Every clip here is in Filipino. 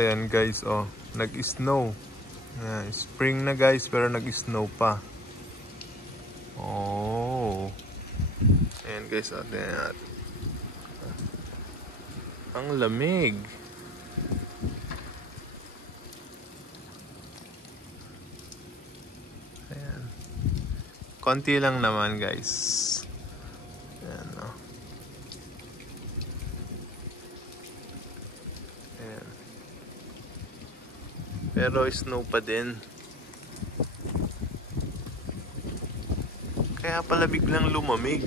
Ayan guys, oh, nag-snow. Spring na guys, pero nag-snow pa. Oh. Ayan guys, oh, tingnan. Ang lamig. Ayan. Konti lang naman guys. Ayan, oh. Ayan. Pero snow pa din. Kaya pala biglang lumamig.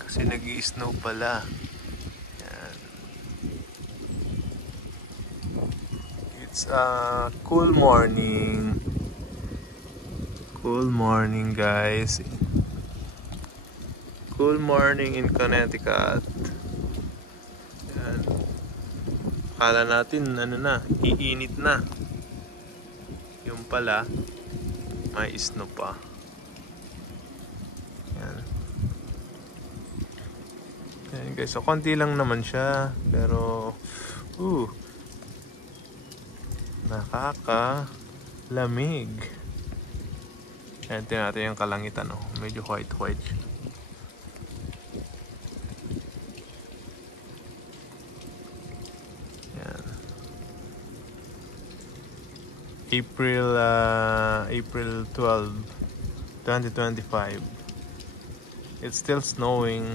Kasi nag-i-snow pala. Ayan. It's a cool morning. Cool morning guys. Cool morning in Connecticut. Ayan. Akala natin ano na, iinit na. Yung pala may snow pa. Ayan. Ayan guys, so konti lang naman siya, pero nakakalamig. Ayan, tingnan natin yung kalangitan, oh. Medyo white siya. Ayan. April 12, 2025. It's still snowing.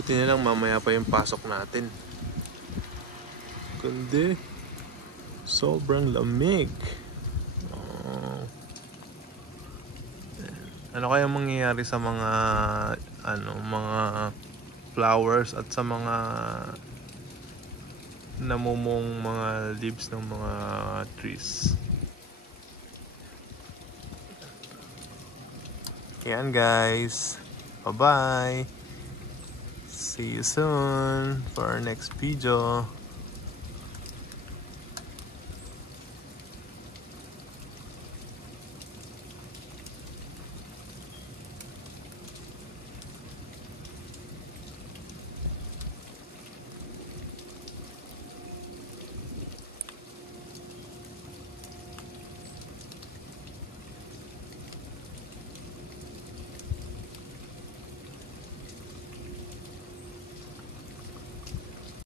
Buti na lang mamaya pa yung pasok natin. Kundi sobrang lamig. Oh. Ano kaya mangyayari sa mga mga flowers at sa mga namumong mga leaves ng mga trees? Yan guys. Bye bye. See you soon for our next video.